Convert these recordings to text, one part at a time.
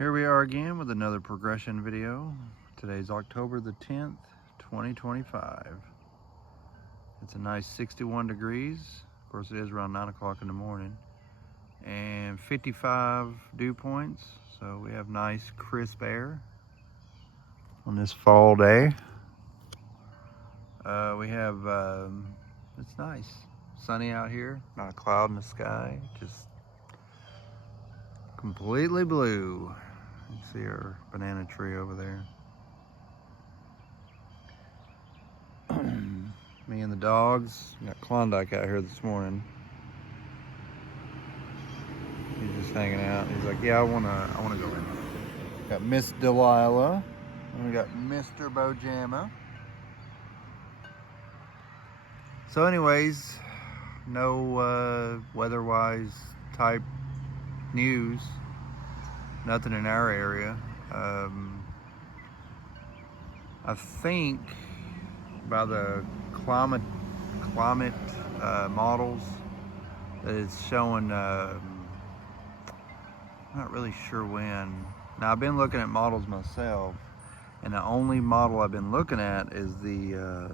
Here we are again with another progression video. Today's October the 10th, 2025. It's a nice 61 degrees. Of course, it is around 9 o'clock in the morning. And 55 dew points. So we have nice crisp air on this fall day. It's nice. Sunny out here, not a cloud in the sky, just completely blue. You can see our banana tree over there. Me and the dogs. Got Klondike out here this morning. He's just hanging out. He's like, yeah, I wanna go in. Got Miss Delilah. And we got Mr. Bojama. So anyways, no weather-wise type news. Nothing in our area. I think by the climate models that it's showing, not really sure when. Now I've been looking at models myself, and the only model I've been looking at is the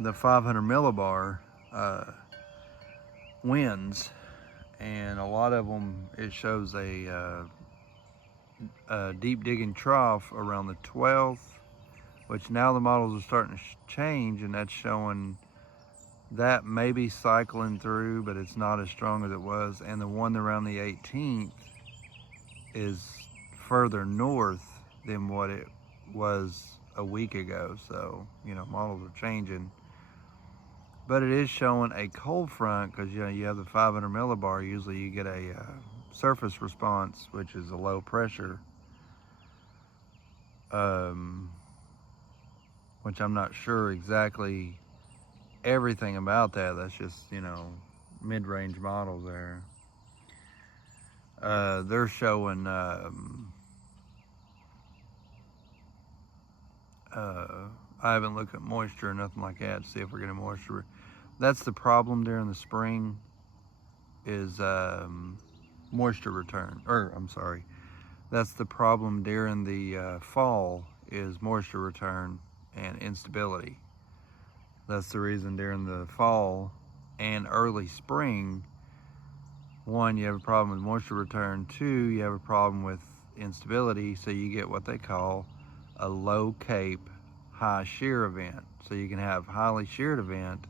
500 millibar winds, and a lot of them it shows a deep digging trough around the 12th, which now the models are starting to change, and that's showing that maybe cycling through, but it's not as strong as it was. And the one around the 18th is further north than what it was a week ago. So, you know, models are changing. But it is showing a cold front because, you know, you have the 500 millibar. Usually you get a surface response, which is a low pressure, which I'm not sure exactly everything about that. That's just, you know, mid-range models there. They're showing I haven't looked at moisture or nothing like that to see if we're getting moisture. That's the problem during the spring is moisture return. Or, I'm sorry. That's the problem during the fall is moisture return and instability. That's the reason during the fall and early spring, one, you have a problem with moisture return. Two, you have a problem with instability, so you get what they call a low cape, high shear event. So you can have highly sheared event,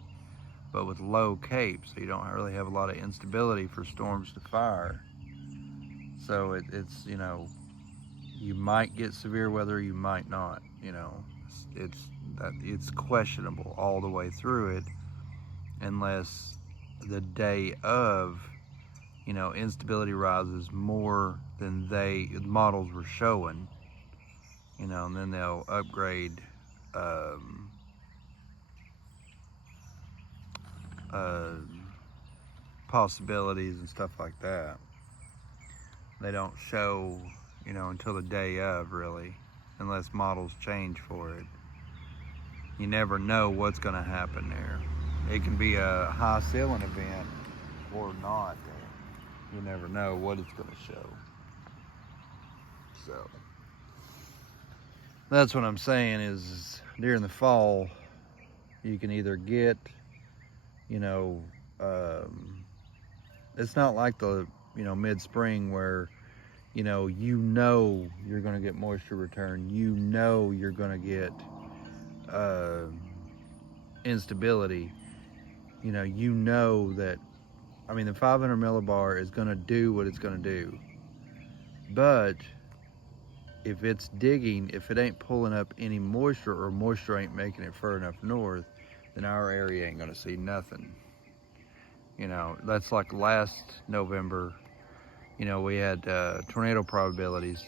but with low cape, so you don't really have a lot of instability for storms to fire. So it's, you know, you might get severe weather, you might not, you know. It's questionable all the way through it, unless the day of, you know, instability rises more than the models were showing, you know, and then they'll upgrade possibilities and stuff like that. They don't show, you know, until the day of, really, unless models change for it. You never know what's going to happen there. It can be a high ceiling event or not. You never know what it's going to show. So that's what I'm saying is during the fall, you can either get, you know, it's not like the, you know, mid-spring where, you know you're going to get moisture return. You know you're going to get instability. You know that, I mean, the 500 millibar is going to do what it's going to do. But if it's digging, if it ain't pulling up any moisture or moisture ain't making it far enough north, then our area ain't going to see nothing. You know, that's like last November, you know, we had tornado probabilities.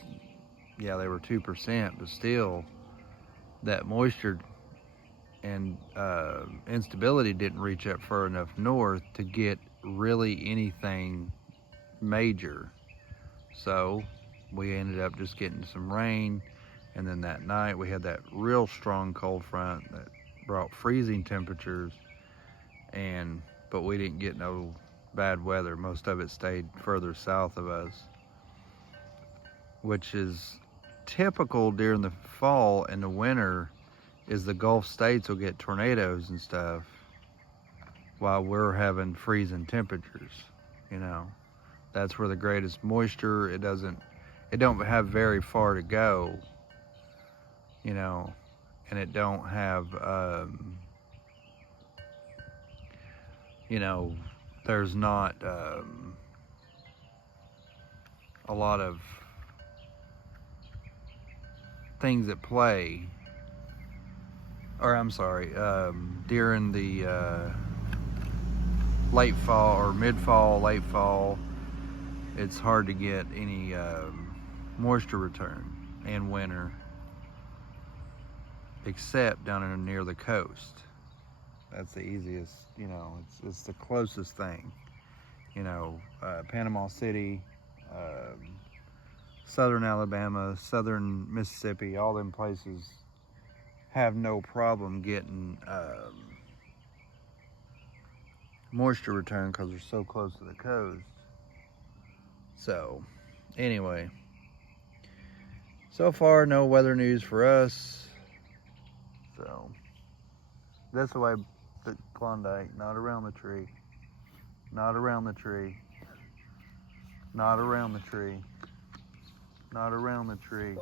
Yeah, they were 2%, but still that moisture and instability didn't reach up far enough north to get really anything major. So we ended up just getting some rain, and then that night we had that real strong cold front that brought freezing temperatures, but we didn't get no bad weather. Most of it stayed further south of us, which is typical during the fall and the winter. Is the Gulf states will get tornadoes and stuff while we're having freezing temperatures. You know, that's where the greatest moisture. It don't have very far to go. You know, and it don't have you know, there's not a lot of things at play, or I'm sorry, during the late fall or mid-fall, late fall, it's hard to get any moisture return in winter, except down in near the coast. That's the easiest, you know, it's the closest thing. You know, Panama City, southern Alabama, southern Mississippi, all them places have no problem getting moisture return because they're so close to the coast. So, anyway, so far no weather news for us. So, that's the way the Klondike, not around the tree. Not around the tree. Not around the tree. Not around the tree.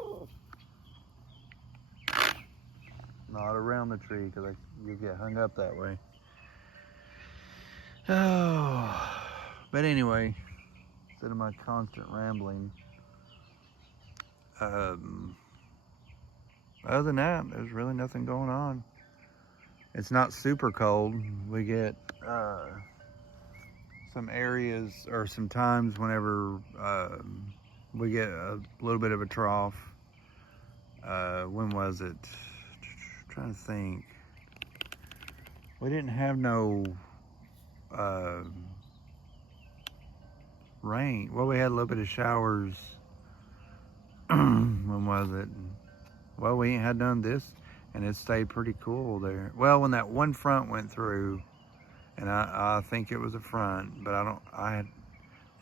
Not around the tree, because you get hung up that way. Oh, but anyway, instead of my constant rambling, other than that, there's really nothing going on. It's not super cold. We get some areas or some times whenever we get a little bit of a trough. When was it? I'm trying to think. We didn't have no rain. Well, we had a little bit of showers. When was it? Well, we ain't had none of this, and it stayed pretty cool there. Well, when that one front went through, and I think it was a front, but I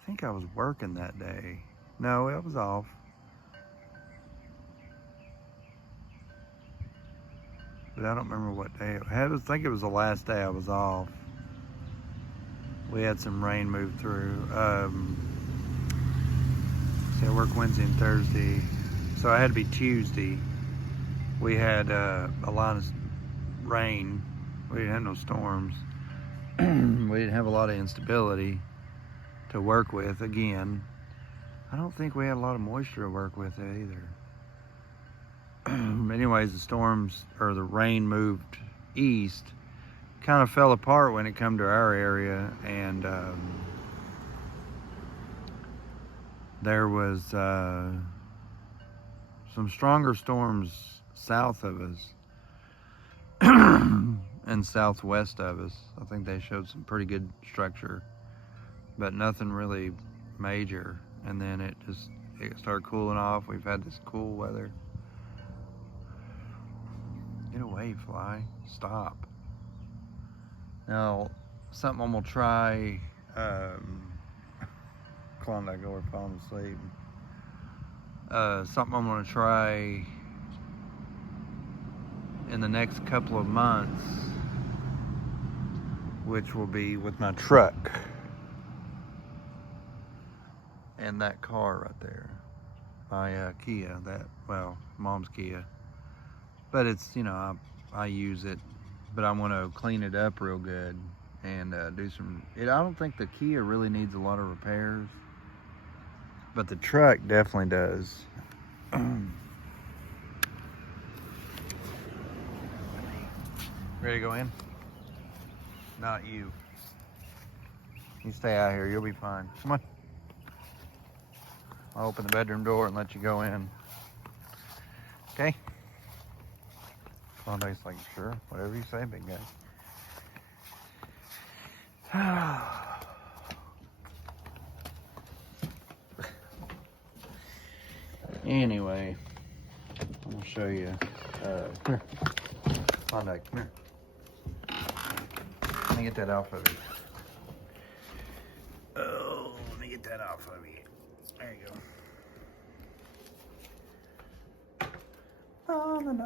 think I was working that day. No, it was off. But I don't remember what day it was. I think it was the last day I was off. We had some rain move through. See, I work Wednesday and Thursday, so I had to be Tuesday. We had a lot of rain. We didn't have no storms. We didn't have a lot of instability to work with. Again, I don't think we had a lot of moisture to work with either. Anyways, the storms or the rain moved east, kind of fell apart when it come to our area, and there was some stronger storms south of us and southwest of us. I think they showed some pretty good structure, but nothing really major. And then it started cooling off. We've had this cool weather. Get away, fly. Stop. Now, something I'm gonna try, Klondike over falling asleep. Something I'm gonna try in the next couple of months, which will be with my truck and that car right there, my Kia, Mom's Kia. But it's, you know, I use it, but I want to clean it up real good and do some. I don't think the Kia really needs a lot of repairs, but the truck definitely does. Ready to go in? Not you. You stay out here. You'll be fine. Come on. I'll open the bedroom door and let you go in. Okay? Klondike's like, sure, whatever you say, big guy. Anyway, I'm gonna show you. Come here. Klondike, come here. Let me get that out of it. get that off of you. There you go. La, la, la,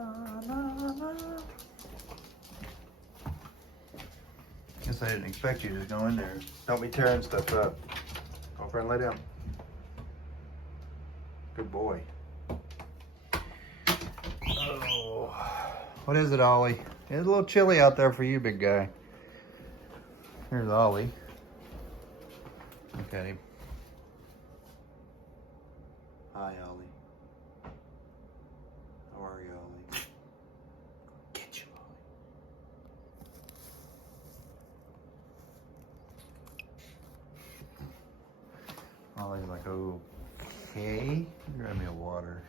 la, la. Guess I didn't expect you to go in there. Don't be tearing stuff up. Go over and lay down. Good boy. Oh, what is it, Ollie? It's a little chilly out there for you, big guy. Here's Ollie. Look at him. Hi, Ollie. How are you, Ollie? Get you, Ollie. Ollie's like, okay. Grab me a water.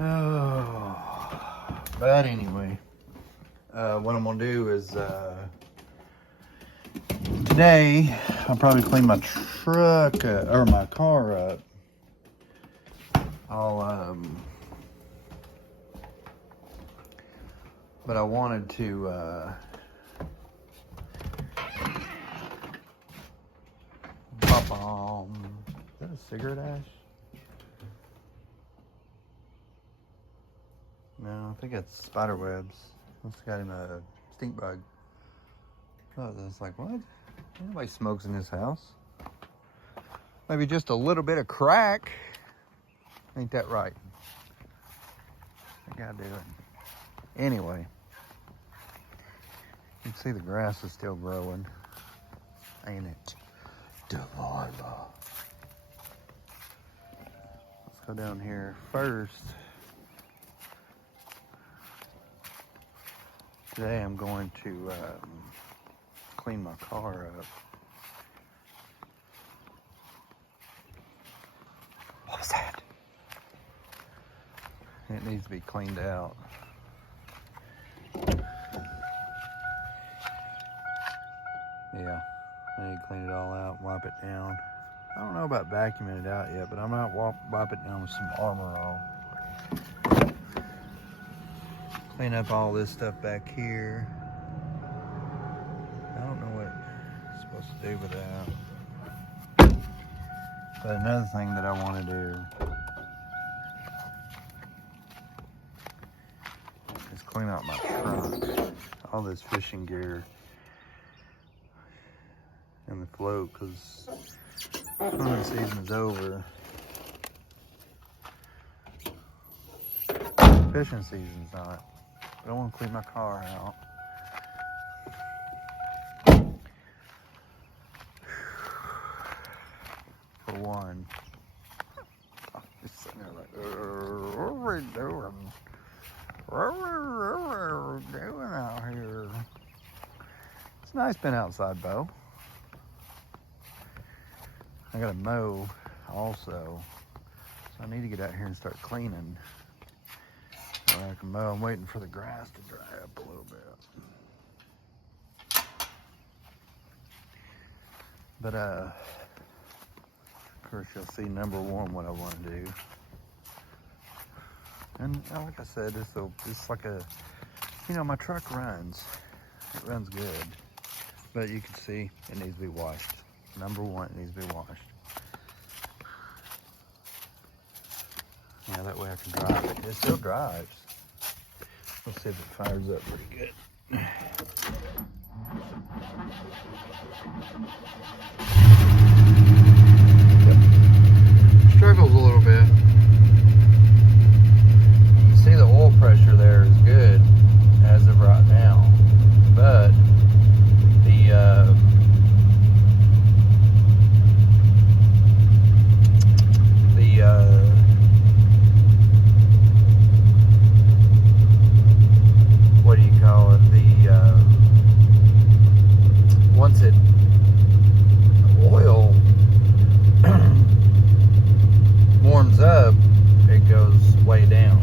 Oh, but anyway, what I'm gonna do is today I'll probably clean my truck or my car up. But I wanted to pop on. Is that a cigarette ash? No, I think it's spider webs. It's got him a stink bug. Oh, it's like, what? Nobody smokes in this house. Maybe just a little bit of crack. Ain't that right? I gotta do it. Anyway, you can see the grass is still growing. Ain't it? Delilah. Let's go down here first. Today I'm going to clean my car up. What was that? It needs to be cleaned out. Yeah, I need to clean it all out, wipe it down. I don't know about vacuuming it out yet, but I might wipe it down with some Armor All. Clean up all this stuff back here. I don't know what I'm supposed to do with that. But another thing that I want to do is clean out my trunk. All this fishing gear and the float, because hunting season's over. Fishing season's not. I don't want to clean my car out. For one, I'm just sitting there like, what are we doing? What are we doing out here? It's nice being outside, Bo. I gotta mow also, so I need to get out here and start cleaning. I can mow. I'm waiting for the grass to dry up a little bit. But of course you'll see number one what I want to do. And like I said, it's like a, you know, my truck runs. It runs good. But you can see it needs to be washed. Number one, it needs to be washed. Yeah, that way I can drive it. It still drives. Let's see if it fires up pretty good. Yep. Struggles a little bit. You can see the oil pressure there is good as of right now. But what do you call it? Once the oil warms up, it goes way down.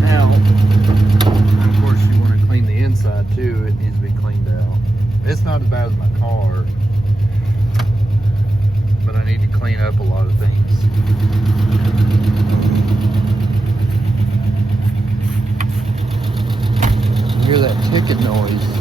Now, of course, you want to clean the inside too. It needs to be cleaned out. It's not as bad as my car, but I need to clean up a lot of things. Hear that ticking noise.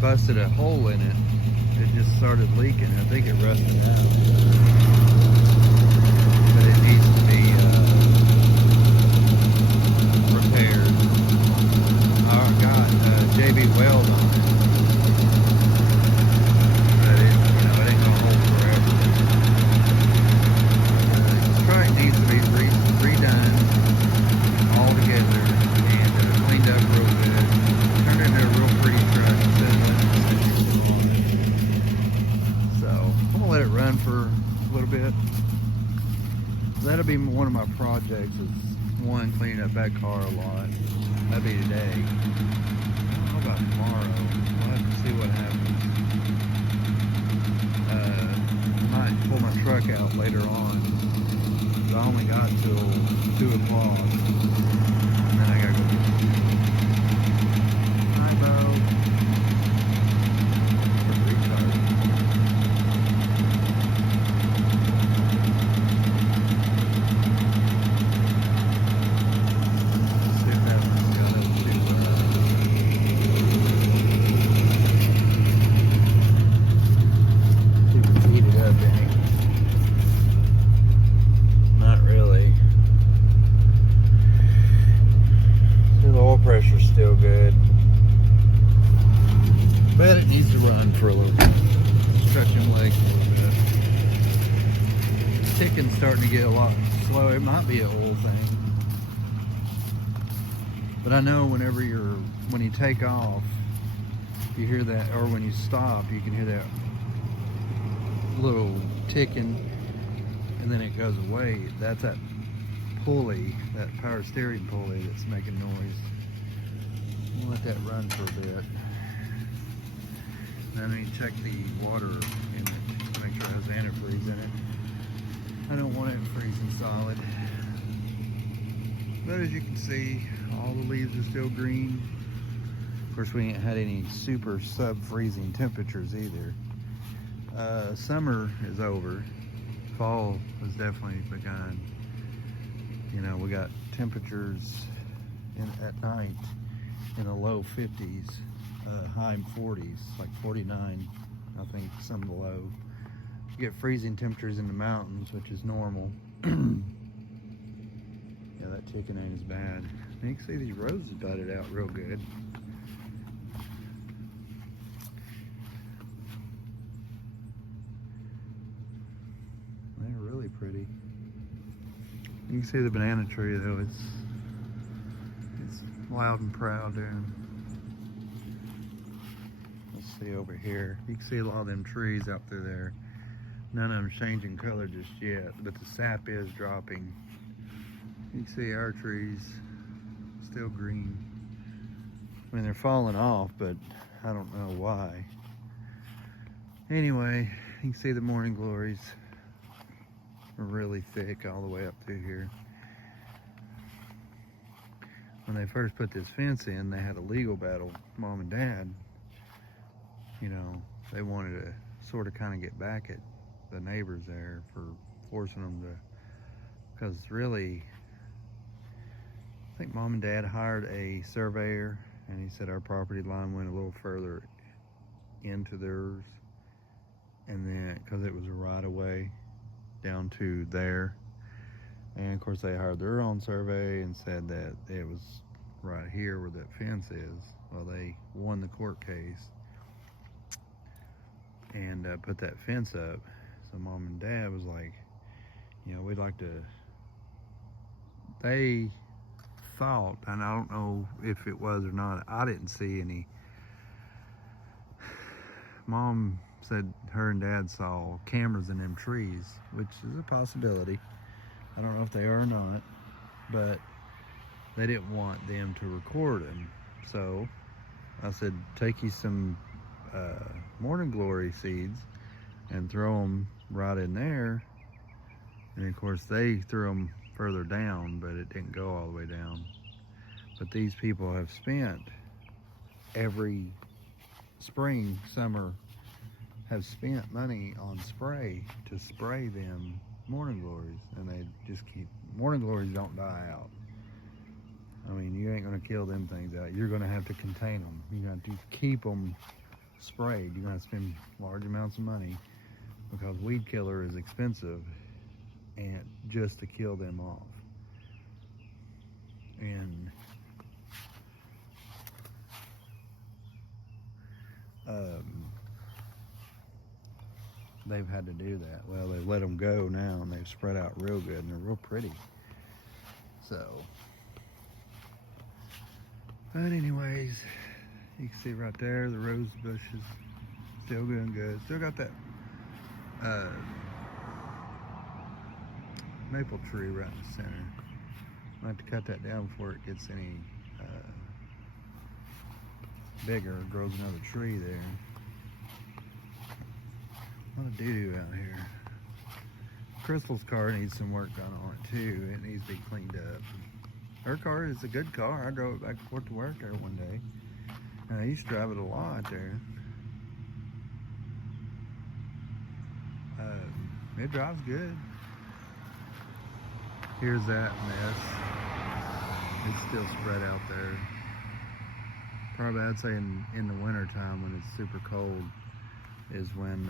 busted a hole in it. It just started leaking. I think it rusted out. But it needs to be repaired. I got JB Weld on it. But it, it ain't gonna hold forever. The truck needs to be redone all together and cleaned up real good. Turned into a real pretty truck instead of letting it. So I'm gonna let it run for a little bit. That'll be one of my projects, is one, cleaning up that car a lot. That'll be today. I don't know about tomorrow. We'll have to see what happens. I might pull my truck out later on. I only got till 2 o'clock. And then I gotta go get hi, Bo. Pressure's still good, but it needs to run for a little bit. Stretch them legs a little bit. Ticking's starting to get a lot slower. It might be an oil thing, but I know when you take off, you hear that, or when you stop, you can hear that little ticking, and then it goes away. That's that pulley, that power steering pulley that's making noise. We'll let that run for a bit. Then I need to check the water in it to make sure it has antifreeze in it. I don't want it freezing solid. But as you can see, all the leaves are still green. Of course, we ain't had any super sub-freezing temperatures either. Summer is over. Fall has definitely begun. We got temperatures at night in the low 50s, high 40s, like 49, I think, some below. You get freezing temperatures in the mountains, which is normal. Yeah, that chicken ain't as bad. You can see these roses budded out real good. They're really pretty. You can see the banana tree though, it's loud and proud there. Let's see over here. You can see a lot of them trees out through there. None of them changing color just yet, but the sap is dropping. You can see our trees still green. I mean, they're falling off, but I don't know why. Anyway, you can see the morning glories are really thick all the way up through here. When they first put this fence in, they had a legal battle, Mom and Dad. They wanted to sort of kind of get back at the neighbors there for forcing them to, because really, I think Mom and Dad hired a surveyor, and he said our property line went a little further into theirs, and then, because it was a right-of-way down to there. And of course they hired their own survey and said that it was right here where that fence is. Well, they won the court case and put that fence up. So Mom and Dad was like, we'd like to, they thought, and I don't know if it was or not, I didn't see any. Mom said her and Dad saw cameras in them trees, which is a possibility. I don't know if they are or not, but they didn't want them to record them. So I said, take you some morning glory seeds and throw them right in there. And of course they threw them further down, but it didn't go all the way down. But these people have spent every spring, summer, have spent money on spray to spray them morning glories, and they just keep, morning glories don't die out. I mean, you ain't gonna kill them things out. You're gonna have to contain them. You got to keep them sprayed. You're gonna spend large amounts of money because weed killer is expensive, and just to kill them off. And they've had to do that. Well, they've let them go now, and they've spread out real good, and they're real pretty. So, but anyways, you can see right there the rose bushes still doing good. Still got that maple tree right in the center. I have to cut that down before it gets any bigger. Grows another tree there. A lot of doo-doo out here. Crystal's car needs some work done on it too. It needs to be cleaned up. Her car is a good car. I drove it back and forth to work there one day. And I used to drive it a lot there. It drives good. Here's that mess. It's still spread out there. Probably I'd say in the winter time when it's super cold is when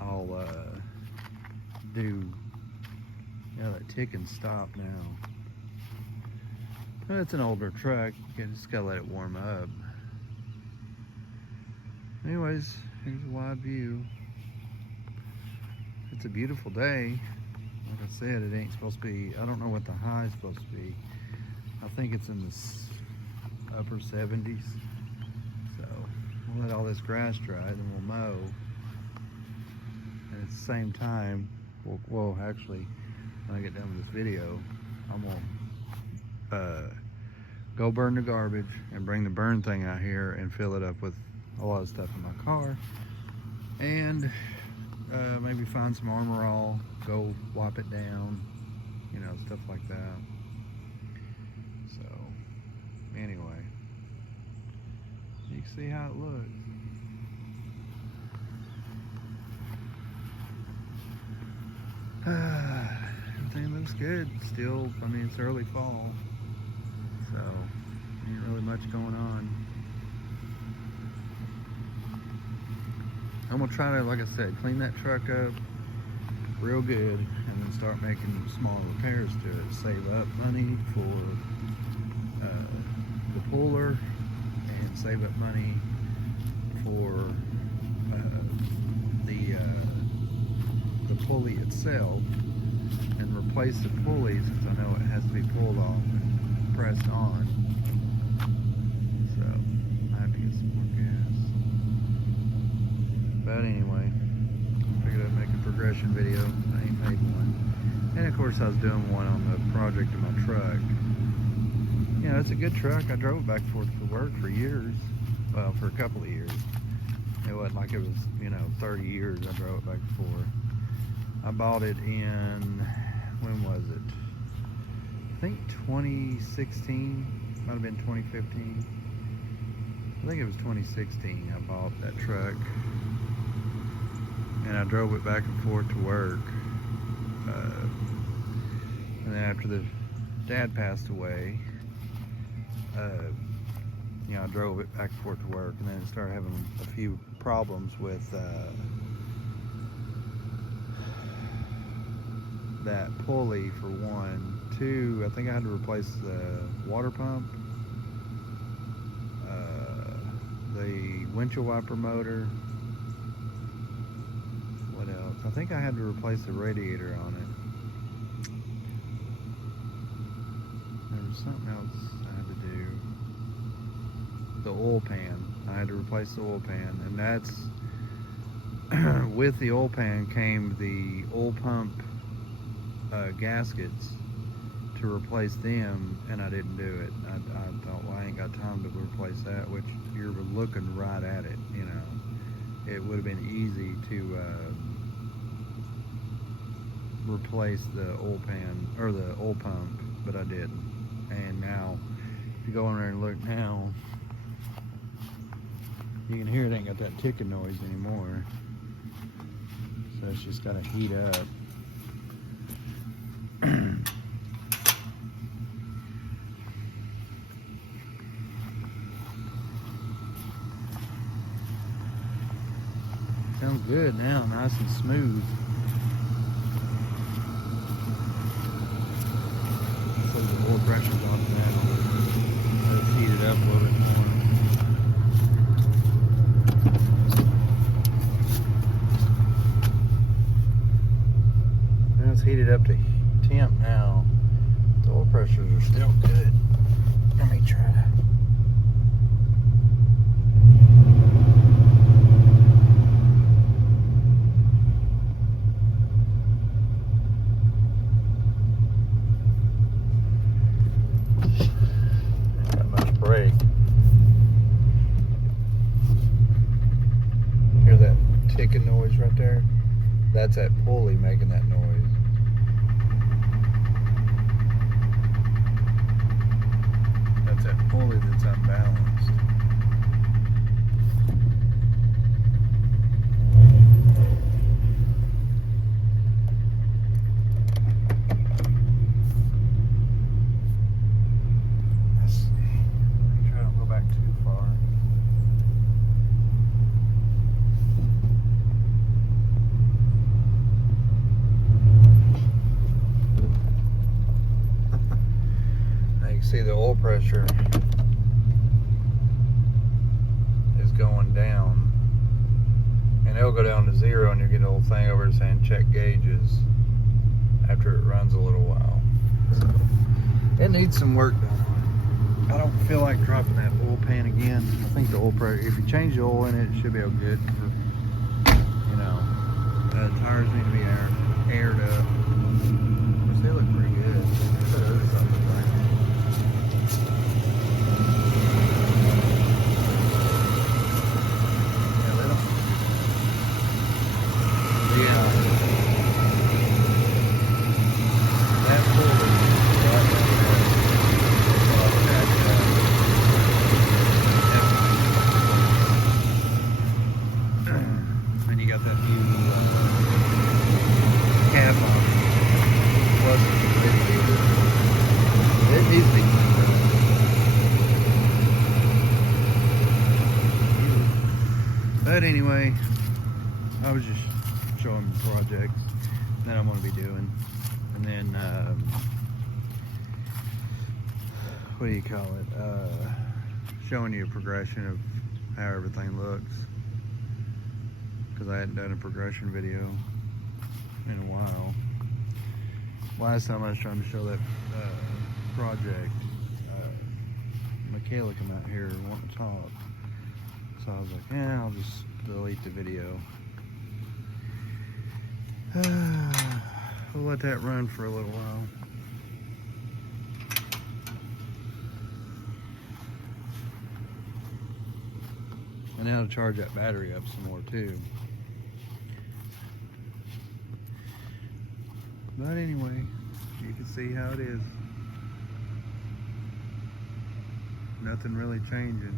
I'll do, that tick and stop now. Well, it's an older truck, you just gotta let it warm up. Anyways, here's a wide view. It's a beautiful day. Like I said, it ain't supposed to be, I don't know what the high is supposed to be. I think it's in the upper 70s. So we'll let all this grass dry, then we'll mow. And at the same time, we'll actually, when I get done with this video, I'm gonna go burn the garbage and bring the burn thing out here and fill it up with a lot of stuff in my car. And maybe find some Armor All, go wipe it down, stuff like that. So, anyway, you can see how it looks. Everything looks good. Still, I mean, it's early fall, so ain't really much going on. I'm gonna try to, like I said, clean that truck up real good and then start making small repairs to it. Save up money for the puller and save up money for the pulley itself and replace the pulley, since I know it has to be pulled off and pressed on. So I have to get some more gas. But anyway, I figured I'd make a progression video. I ain't made one. And of course I was doing one on the project of my truck. It's a good truck. I drove it back and forth to work for years. Well, for a couple of years. It wasn't like it was, 30 years I drove it back and forth. I bought it in, when was it? I think 2016, might have been 2015. I think it was 2016 I bought that truck. And I drove it back and forth to work. And then after the dad passed away, I drove it back and forth to work, and then it started having a few problems with that pulley for one. Two, I think I had to replace the water pump, the windshield wiper motor. What else? I think I had to replace the radiator on it. There was something else I had to do. The oil pan. I had to replace the oil pan, and that's with the oil pan came the oil pump gaskets to replace them, and I didn't do it. I thought, well, I ain't got time to replace that, which you're looking right at it. It would have been easy to replace the oil pan or the oil pump, but I didn't. And now, if you go in there and look now, you can hear it ain't got that ticking noise anymore. So it's just got to heat up. Sounds good now, nice and smooth. So the oil pressure's on now. Let's heat it up a little bit more. Now it's heated up to temp now. The oil pressures are still good. Let me try to. Not much brake. Hear that ticking noise right there? That's that pulley making that noise. That's that pulley that's unbalanced. Let's see. Try not to go back too far. Now you can see the oil pressure is going down, and it'll go down to 0, and you get a little thing over there saying check gauges after it runs a little while. It needs some work done on it. I don't feel like dropping that oil pan again. I think the oil pressure, if you change the oil in it, it should be all good for, you know, tires need to be aired up. They look pretty good. Put other stuff in there. Yeah, they don't. Yeah. That pulley right there. Then you got that new cap on. It needs to be cleaned up. But anyway, I was just showing the projects that I'm going to be doing, and then what do you call it? Showing you a progression of how everything looks, because I hadn't done a progression video in a while. Last time I was trying to show that project, Michaela come out here and wanted to talk, so I was like, yeah, I'll just delete the video. We'll let that run for a little while. And now to charge that battery up some more too. But anyway, you can see how it is. Nothing really changing.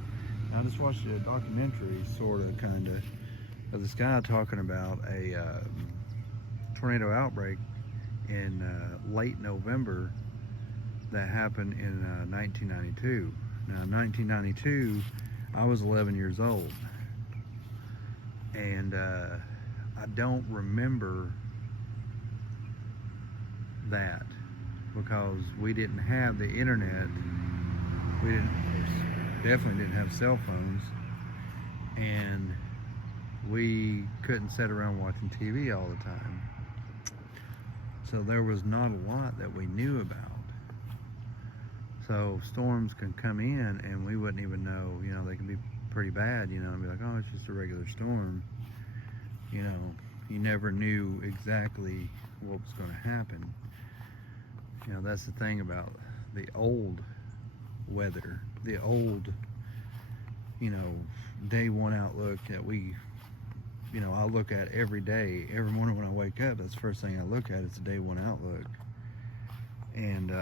I just watched a documentary, sort of, kind of this guy talking about a tornado outbreak in late November that happened in 1992. Now, in 1992, I was 11 years old, and I don't remember that because we didn't have the internet. We definitely didn't have cell phones, and we couldn't sit around watching TV all the time. So there was not a lot that we knew about. So storms can come in and we wouldn't even know, you know, they can be pretty bad, you know, and be like, oh, it's just a regular storm. You know, you never knew exactly what was going to happen. You know, that's the thing about the old weather, the old, you know, day one outlook that we, you know, I look at every day. Every morning when I wake up, that's the first thing I look at is the day one outlook. And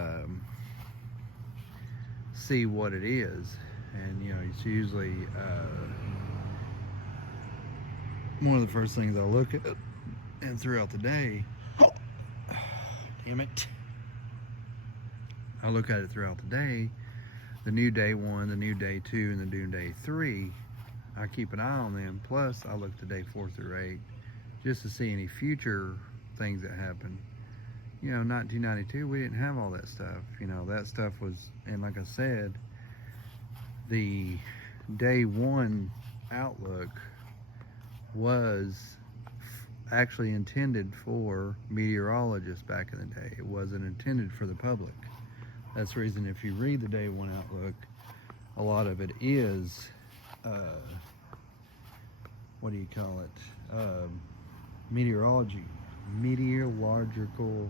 see what it is. And, you know, it's usually one of the first things I look at, and throughout the day, damn it, I look at it throughout the day, the new day one, the new day two, and the new day three I keep an eye on them. Plus, I look to day 4 through 8 just to see any future things that happen. 1992, we didn't have all that stuff. That stuff was, and like I said, the day 1 outlook was actually intended for meteorologists back in the day. It wasn't intended for the public. That's the reason if you read the day 1 outlook, a lot of it is, what do you call it? Meteorological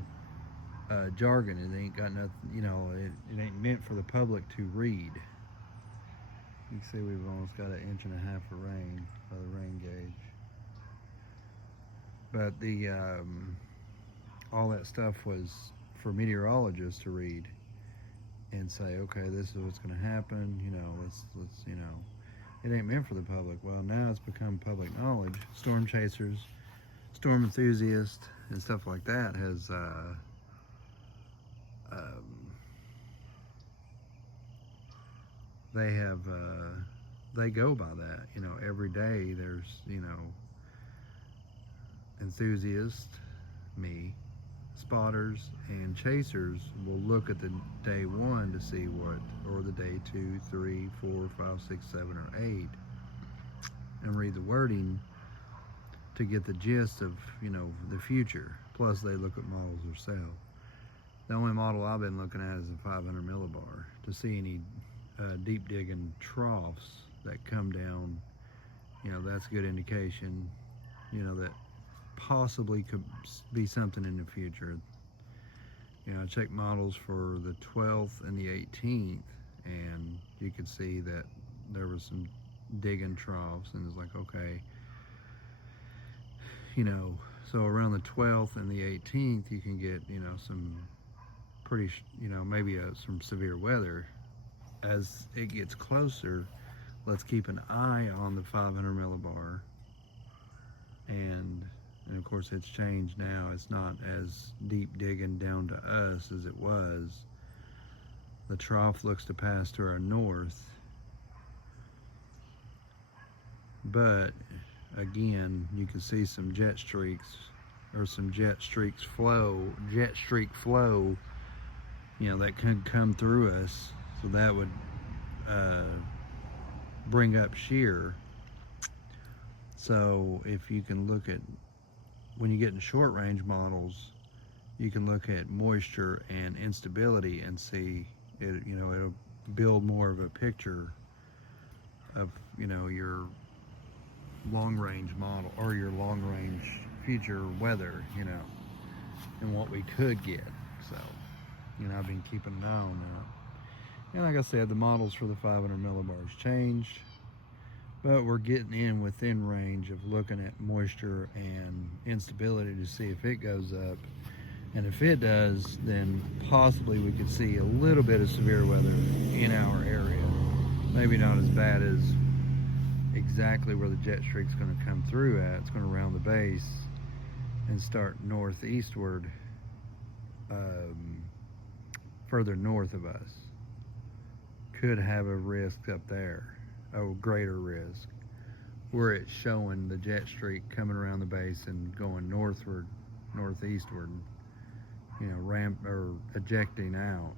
jargon. It ain't got nothing, it ain't meant for the public to read. You can see we've almost got 1.5 inches of rain by the rain gauge. But all that stuff was for meteorologists to read and say, okay, this is what's going to happen. Let's it ain't meant for the public. Well, now it's become public knowledge. Storm chasers, storm enthusiasts, and stuff like that has they go by that. Every day there's enthusiasts, me, spotters, and chasers will look at the day 1 to see what, or the day 2, 3, 4, 5, 6, 7, or 8, and read the wording to get the gist of the future. Plus, they look at models themselves. The only model I've been looking at is a 500 millibar to see any deep digging troughs that come down. That's a good indication. That possibly could be something in the future. I checked models for the 12th and the 18th, and you could see that there was some digging troughs, and it's like, okay, so around the 12th and the 18th, you can get, some pretty, maybe some severe weather. As it gets closer, let's keep an eye on the 500 millibar, and of course it's changed now. It's not as deep digging down to us as it was. The trough looks to pass to our north, but again, you can see some jet streak flow, that could come through us. So that would bring up shear. So if you can look at, when you get in short range models, you can look at moisture and instability and see it, it'll build more of a picture of, your long range model or your long range future weather, and what we could get. So, I've been keeping an eye on that. And like I said, the models for the 500 millibars changed, but we're getting within range of looking at moisture and instability to see if it goes up. And if it does, then possibly we could see a little bit of severe weather in our area. Maybe not as bad as exactly where the jet streak's going to come through at. It's going to round the base and start northeastward, further north of us. Could have a risk up there, a greater risk, where it's showing the jet streak coming around the base and going northward, northeastward, ejecting out.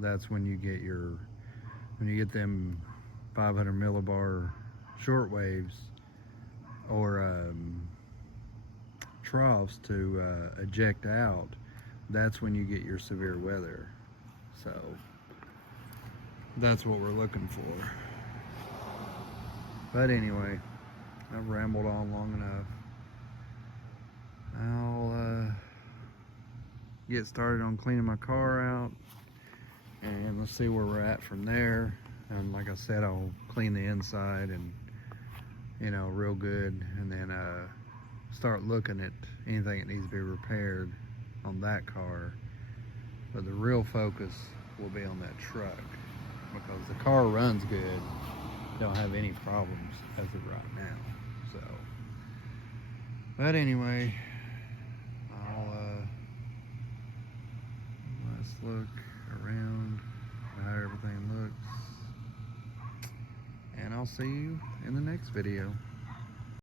That's when you get them 500 millibar short waves or troughs to eject out. That's when you get your severe weather. So that's what we're looking for. But anyway, I've rambled on long enough. I'll get started on cleaning my car out, and let's see where we're at from there. And like I said, I'll clean the inside and real good, and then start looking at anything that needs to be repaired on that car. But the real focus will be on that truck, because the car runs good, don't have any problems as of right now. So, but anyway, let's look around how everything looks, and I'll I'll see you in the next video.